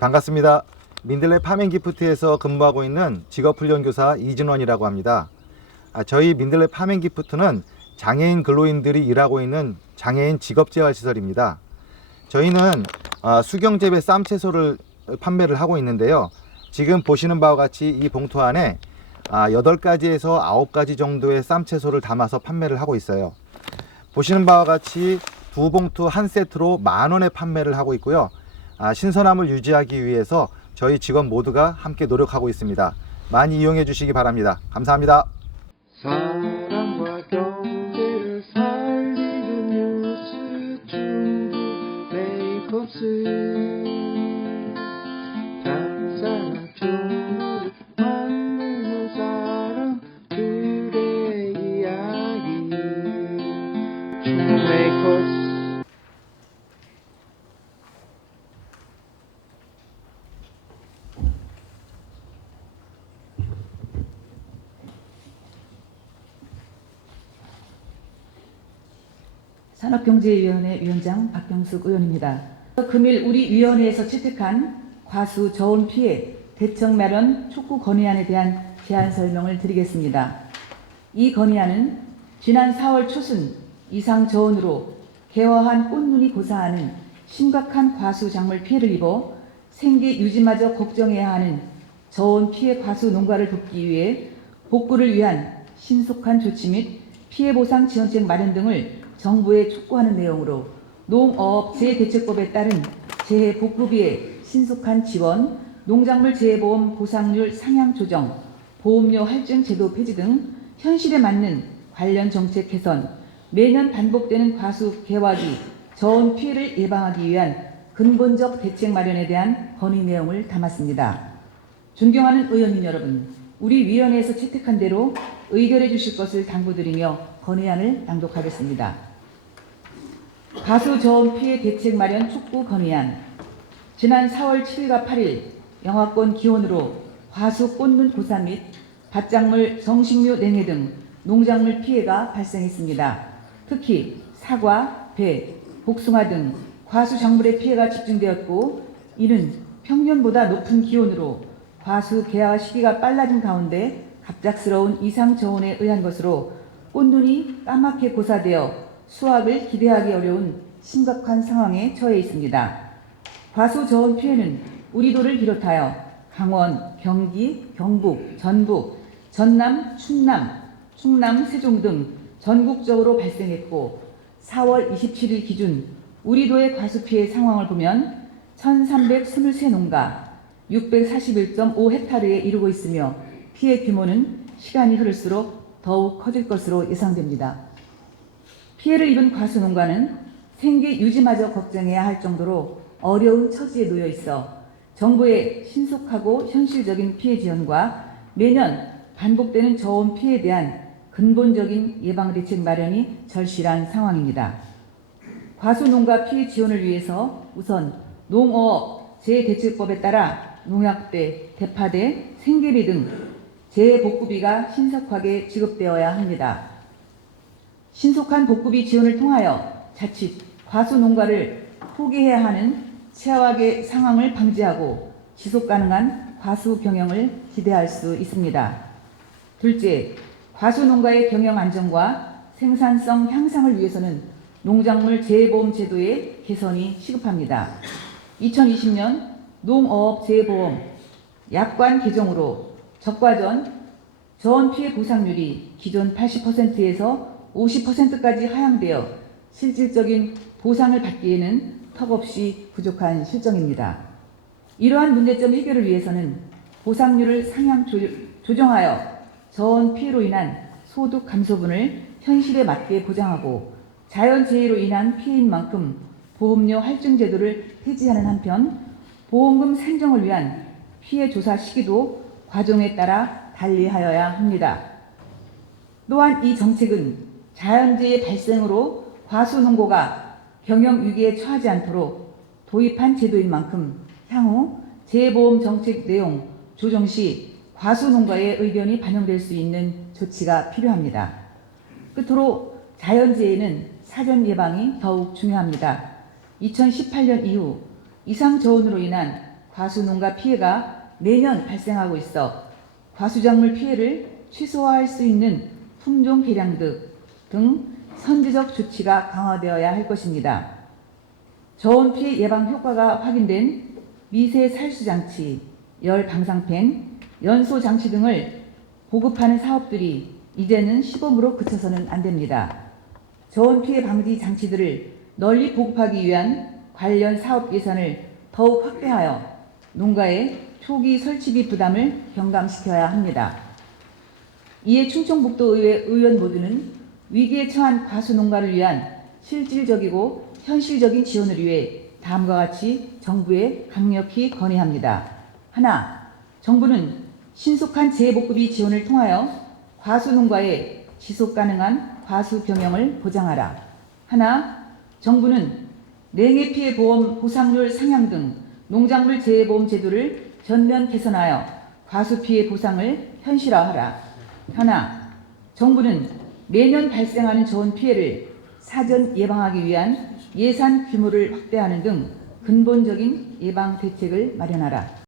반갑습니다. 민들레 파밍기프트에서 근무하고 있는 직업훈련교사 이진원이라고 합니다. 저희 민들레 파밍기프트는 장애인 근로인들이 일하고 있는 장애인 직업재활시설입니다. 저희는 수경재배 쌈채소를 판매를 하고 있는데요. 지금 보시는 바와 같이 이 봉투 안에 8가지에서 9가지 정도의 쌈채소를 담아서 판매를 하고 있어요. 보시는 바와 같이 두 봉투 한 세트로 10,000원에 판매를 하고 있고요. 신선함을 유지하기 위해서 저희 직원 모두가 함께 노력하고 있습니다. 많이 이용해 주시기 바랍니다. 감사합니다. 사랑과 경제를 살리는 뉴스 중국 메이크업스 당사나 중국을 만드는 사람들의 이야기 중국 메이크업스. 산업경제위원회 위원장 박경숙 의원입니다. 금일 우리 위원회에서 채택한 과수 저온 피해 대책 마련 촉구 건의안에 대한 제안 설명을 드리겠습니다. 이 건의안은 지난 4월 초순 이상 저온으로 개화한 꽃눈이 고사하는 심각한 과수 작물 피해를 입어 생계 유지마저 걱정해야 하는 저온 피해 과수 농가를 돕기 위해 복구를 위한 신속한 조치 및 피해 보상 지원책 마련 등을 정부에 촉구하는 내용으로 농어업 재해대책법에 따른 재해 복구비의 신속한 지원, 농작물 재해보험 보상률 상향 조정, 보험료 할증 제도 폐지 등 현실에 맞는 관련 정책 개선, 매년 반복되는 과수 개화 뒤 저온 피해를 예방하기 위한 근본적 대책 마련에 대한 건의 내용을 담았습니다. 존경하는 의원님 여러분, 우리 위원회에서 채택한 대로 의결해 주실 것을 당부드리며 건의안을 낭독하겠습니다. 과수 저온 피해 대책 마련 촉구 건의안. 지난 4월 7일과 8일 영하권 기온으로 과수 꽃눈 고사 및 밭작물 정식류 냉해 등 농작물 피해가 발생했습니다. 특히 사과, 배, 복숭아 등 과수 작물의 피해가 집중되었고, 이는 평년보다 높은 기온으로 과수 개화 시기가 빨라진 가운데 갑작스러운 이상 저온에 의한 것으로 꽃눈이 까맣게 고사되어 수확을 기대하기 어려운 심각한 상황에 처해 있습니다. 과수 저온 피해는 우리도를 비롯하여 강원, 경기, 경북, 전북, 전남, 충남, 세종 등 전국적으로 발생했고, 4월 27일 기준 우리도의 과수 피해 상황을 보면 1,323농가 641.5헥타르에 이르고 있으며, 피해 규모는 시간이 흐를수록 더욱 커질 것으로 예상됩니다. 피해를 입은 과수 농가는 생계 유지마저 걱정해야 할 정도로 어려운 처지에 놓여 있어 정부의 신속하고 현실적인 피해 지원과 매년 반복되는 저온 피해에 대한 근본적인 예방 대책 마련이 절실한 상황입니다. 과수 농가 피해 지원을 위해서 우선 농어업 재해대책법에 따라 농약대, 대파대, 생계비 등 재해복구비가 신속하게 지급되어야 합니다. 신속한 복구비 지원을 통하여 자칫 과수 농가를 포기해야 하는 최악의 상황을 방지하고 지속 가능한 과수 경영을 기대할 수 있습니다. 둘째, 과수 농가의 경영 안정과 생산성 향상을 위해서는 농작물 재해보험 제도의 개선이 시급합니다. 2020년 농어업 재해보험 약관 개정으로 적과전 저온 피해 보상률이 기존 80%에서 50%까지 하향되어 실질적인 보상을 받기에는 턱없이 부족한 실정입니다. 이러한 문제점 해결을 위해서는 보상률을 상향 조정하여 저온 피해로 인한 소득 감소분을 현실에 맞게 보장하고, 자연재해로 인한 피해인 만큼 보험료 할증 제도를 폐지하는 한편, 보험금 산정을 위한 피해 조사 시기도 과정에 따라 달리하여야 합니다. 또한 이 정책은 자연재해 발생으로 과수농가가 경영 위기에 처하지 않도록 도입한 제도인 만큼 향후 재해보험 정책 내용 조정 시 과수농가의 의견이 반영될 수 있는 조치가 필요합니다. 끝으로 자연재해는 사전 예방이 더욱 중요합니다. 2018년 이후 이상 저온으로 인한 과수농가 피해가 매년 발생하고 있어 과수작물 피해를 최소화할 수 있는 품종 개량 등 선제적 조치가 강화되어야 할 것입니다. 저온 피해 예방 효과가 확인된 미세 살수 장치, 열 방사팬, 연소 장치 등을 보급하는 사업들이 이제는 시범으로 그쳐서는 안 됩니다. 저온 피해 방지 장치들을 널리 보급하기 위한 관련 사업 예산을 더욱 확대하여 농가의 초기 설치비 부담을 경감시켜야 합니다. 이에 충청북도의회 의원 모두는 위기에 처한 과수농가를 위한 실질적이고 현실적인 지원을 위해 다음과 같이 정부에 강력히 건의합니다. 하나, 정부는 신속한 재복급이 지원을 통하여 과수농가의 지속가능한 과수 병영을 보장하라. 하나, 정부는 냉해 피해 보험 보상률 상향 등 농작물 재해보험 제도를 전면 개선하여 과수 피해 보상을 현실화하라. 하나, 정부는 매년 발생하는 저온 피해를 사전 예방하기 위한 예산 규모를 확대하는 등 근본적인 예방 대책을 마련하라.